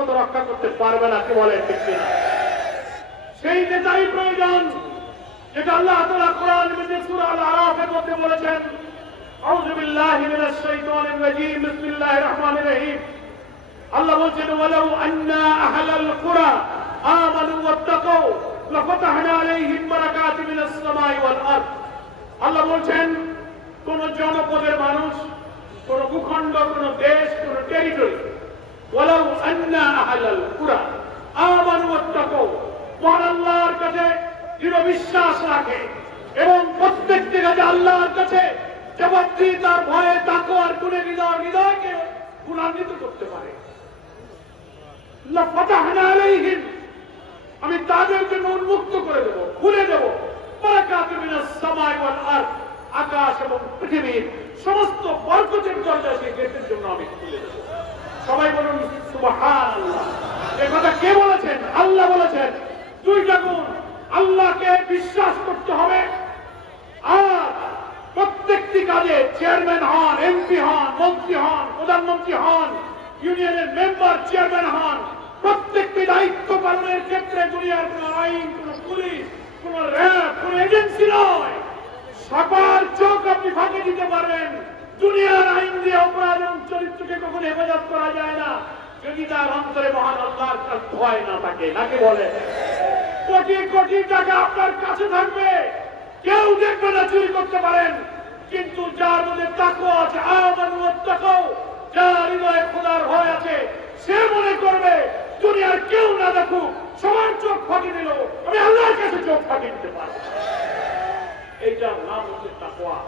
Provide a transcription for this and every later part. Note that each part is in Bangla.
মতো রক্ষা করতে পারবে না, কি বলেন ঠিক কিনা? সেই নেতাই প্রয়োজন যেটা আল্লাহ তাআলা কোরআন মাজিদ সূরা আল-আরাফের মধ্যে বলেছেন, আউযু বিল্লাহি মিনাশ শাইতানির রাজীম, বিসমিল্লাহির রহমানির রহিম। আল্লাহ বলেছেন, ওয়ালাউ আন্না আহলাল কুরা আমানু ওয়াত্তাকাউ লাফাতাহনা আলাইহিম বারাকাতিন মিনাস সামাই ওয়াল আরদ। আল্লাহ বলেছেন, কোন জনপদের মানুষ, কোন ভূখণ্ড, কোন দেশ, কোন টেরিটরি, ওয়ালাউ আন্না আহলাল কুরা আমানু ওয়াত্তাকাউ, মহান আল্লাহর কাছে দৃঢ় বিশ্বাস রাখে এবং প্রত্যেকটি কাজে আল্লাহর কাছে জবাবদিহিতার ভয়ে তাকওয়ার গুণে হৃদয়কে গুণান্বিত করতে পারে, লাফাতাহনা আলাইহিম, আমি তাদের জন্য উন্মুক্ত করে দেব, খুলে দেব, বারাকাতুন মিনাস সামাই ওয়াল আরদ, আকাশ এবং পৃথিবীর সমস্ত বরকতের দরজা সেই দেশের জন্য আমি খুলে দেব। সবাই বলুন সুবহানাল্লাহ। এই কথা কে বলেছেন? আল্লাহ বলেছেন। দুইটা গুণ, আল্লাহকে বিশ্বাস করতে হবে আর প্রত্যেকটি কাজে চেয়ারম্যান হন, এমপি হন, মন্ত্রী হন, প্রধানমন্ত্রী হন, ইউনিয়নের মেম্বার, চেয়ারম্যান হন, প্রত্যেকটি দায়িত্ব পালনের ক্ষেত্রে দুনিয়ার কোন আইন, কোন পুলিশ, কোন র্যাব, কোন এজেন্সি নয়, সবার চোখ আপনি ফাঁকি দিতে পারবেন। দুনিয়ার আইন দিয়ে অপরাধ এবং চরিত্রকে কখনো হেফাজত করা যায় না যদি তার অন্তরে মহান আল্লাহর ভয় না থাকে, নাকি বলে? কোটি কোটি টাকা আপনার কাছে থাকবে, কেউ দেখবে না, চুরি করতে পারেন, কিন্তু যার মধ্যে তাকওয়া আছে, আমানু ওয়াত্তাকাউ, যার হৃদয়ে খোদার ভয় আছে, সে মনে করবে দুনিয়ার কেউ না দেখুক, সবার চোখ ফাঁকি দিল, আমি আল্লাহর কাছে চোখ ফাঁকি দিতে পারবো। এইটার নাম হচ্ছে তাকওয়া।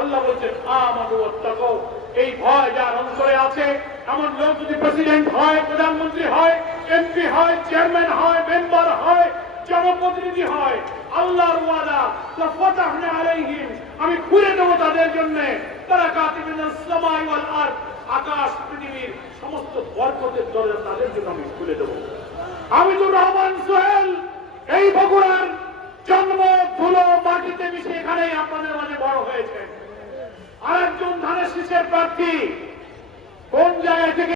আল্লাহ বলছেন আমানু ওয়াত্তাকাউ, এই ভয় যার অন্তরে আছে, এমন লোক যদি প্রেসিডেন্ট হয়, প্রধানমন্ত্রী হয়, এমপি হয়, চেয়ারম্যান হয়, মেম্বার হয়, জনপ্রতিনিধি হয়, আল্লাহর ওয়াদা, লাফাতাহনা আলাইহিম, আমি খুলে দেব তাদের জন্য বারাকাতিন মিনাস সামাই ওয়াল আরদ, আকাশ পৃথিবীর সমস্ত বরকতের দরজা তাদের জন্য আমি খুলে দেব। হামিদুর রহমান সোহেল এই বগুড়ার জন্ম, ধুলো মাটিতে মিশে এখানেই আপনাদের মাঝে বড় হয়েছে। আরেকজন ধানের শীষের প্রার্থী কোন জায়গা থেকে